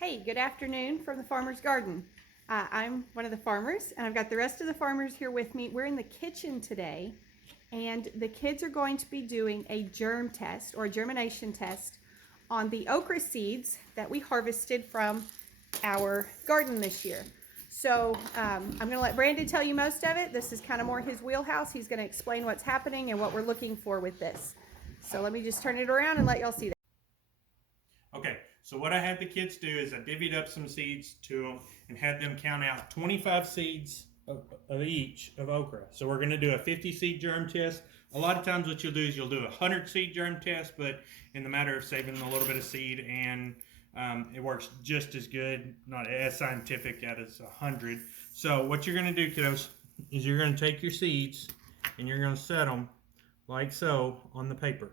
Hey, good afternoon from the Farmer's Garden. I'm one of the farmers, and I've got the rest of the farmers here with me. We're in the kitchen today, and the kids are going to be doing a germ test or a germination test on the okra seeds that we harvested from our garden this year. So I'm going to let Brandon tell you most of it. This is kind of more his wheelhouse. He's going to explain what's happening and what we're looking for with this. So let me just turn it around and let y'all see that. Okay, so what I had the kids do is I divvied up some seeds to them and had them count out 25 seeds of each of okra. So we're going to do a 50 seed germ test. A lot of times what you'll do is you'll do a 100 seed germ test, but in the matter of saving a little bit of seed, and it works just as good, not as scientific as 100. So what you're going to do, kiddos, is you're going to take your seeds and you're going to set them like so on the paper.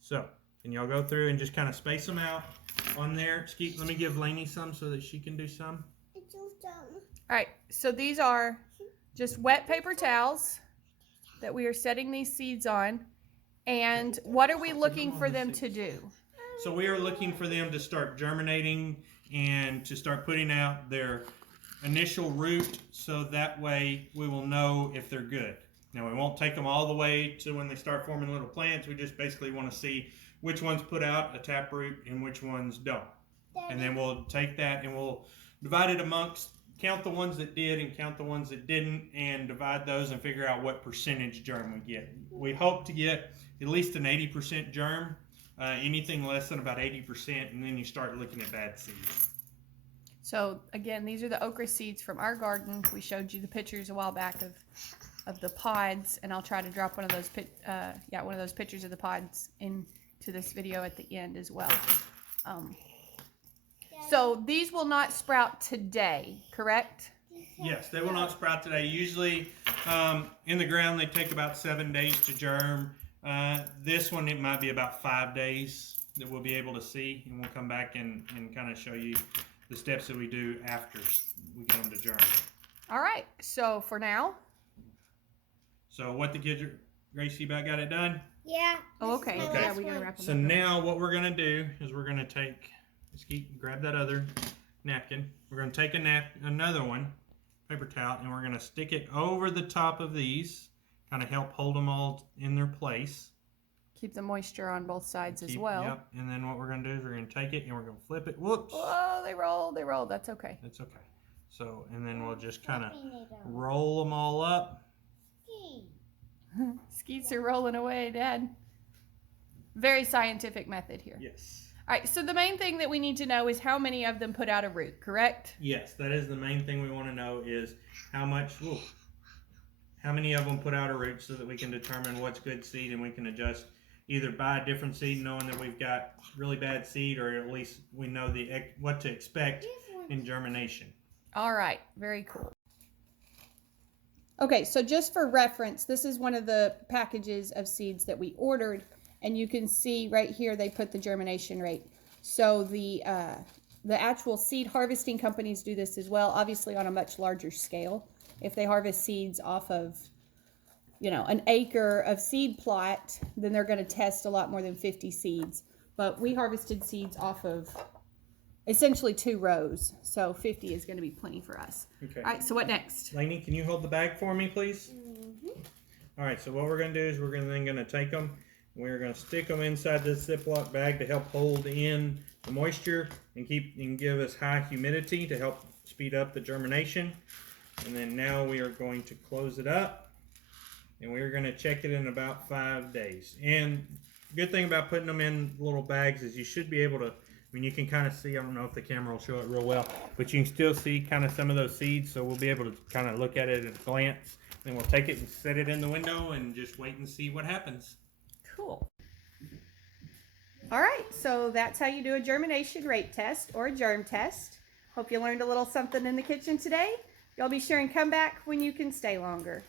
So, and y'all go through and just kind of space them out on there. Let me give Lainey some so that she can do some. All right, so these are just wet paper towels that we are setting these seeds on. And what are we looking for them to do? So we are looking for them to start germinating and to start putting out their initial root, so that way we will know if they're good. Now, we won't take them all the way to when they start forming little plants. We just basically want to see which ones put out a taproot and which ones don't. And then we'll take that and we'll divide it amongst, count the ones that did and count the ones that didn't, and divide those and figure out what percentage germ we get. We hope to get at least an 80% germ, anything less than about 80%, and then you start looking at bad seeds. So again, these are the okra seeds from our garden. We showed you the pictures a while back of the pods, and I'll try to drop one of those pictures of the pods into this video at the end as well. So these will not sprout today, correct? Yes, they will not sprout today. Usually in the ground they take about 7 days to germ. This one, it might be about 5 days that we'll be able to see, and we'll come back and kind of show you the steps that we do after we get them to germ. All right, so for now. So what the kids are, Gracie, about got it done? Yeah. Oh, okay. Okay. Yeah, we gotta wrap them So up. now what we're gonna do is we're gonna take, grab that other napkin. We're gonna take another one, paper towel, and we're gonna stick it over the top of these, kind of help hold them all in their place. Keep the moisture on both sides as well. Yep. And then what we're gonna do is we're gonna take it and we're gonna flip it. Whoops. Oh, they roll. That's okay. That's okay. So, and then we'll just kind of roll them all up. Skeets are rolling away, Dad. Very scientific method here. Yes. All right, so the main thing that we need to know is how many of them put out a root, correct? Yes, that is the main thing we want to know, is how many of them put out a root, so that we can determine what's good seed, and we can adjust, either buy a different seed knowing that we've got really bad seed, or at least we know what to expect in germination. All right, very cool. Okay, so just for reference, this is one of the packages of seeds that we ordered, and you can see right here they put the germination rate. So the actual seed harvesting companies do this as well, obviously on a much larger scale. If they harvest seeds off of, an acre of seed plot, then they're going to test a lot more than 50 seeds. But we harvested seeds off of essentially 2 rows, so 50 is going to be plenty for us. Okay. All right, so what next? Lainey, can you hold the bag for me, please? Mm-hmm. All right, so what we're going to do is we're then going to take them, and we're going to stick them inside this Ziploc bag to help hold in the moisture and give us high humidity to help speed up the germination. And then now we are going to close it up, and we're going to check it in about 5 days. And the good thing about putting them in little bags is you should be able to, you can kind of see, I don't know if the camera will show it real well, but you can still see kind of some of those seeds, so we'll be able to kind of look at it at a glance. Then we'll take it and set it in the window and just wait and see what happens. Cool. All right, so that's how you do a germination rate test or a germ test. Hope you learned a little something in the kitchen today. Y'all be sure and come back when you can stay longer.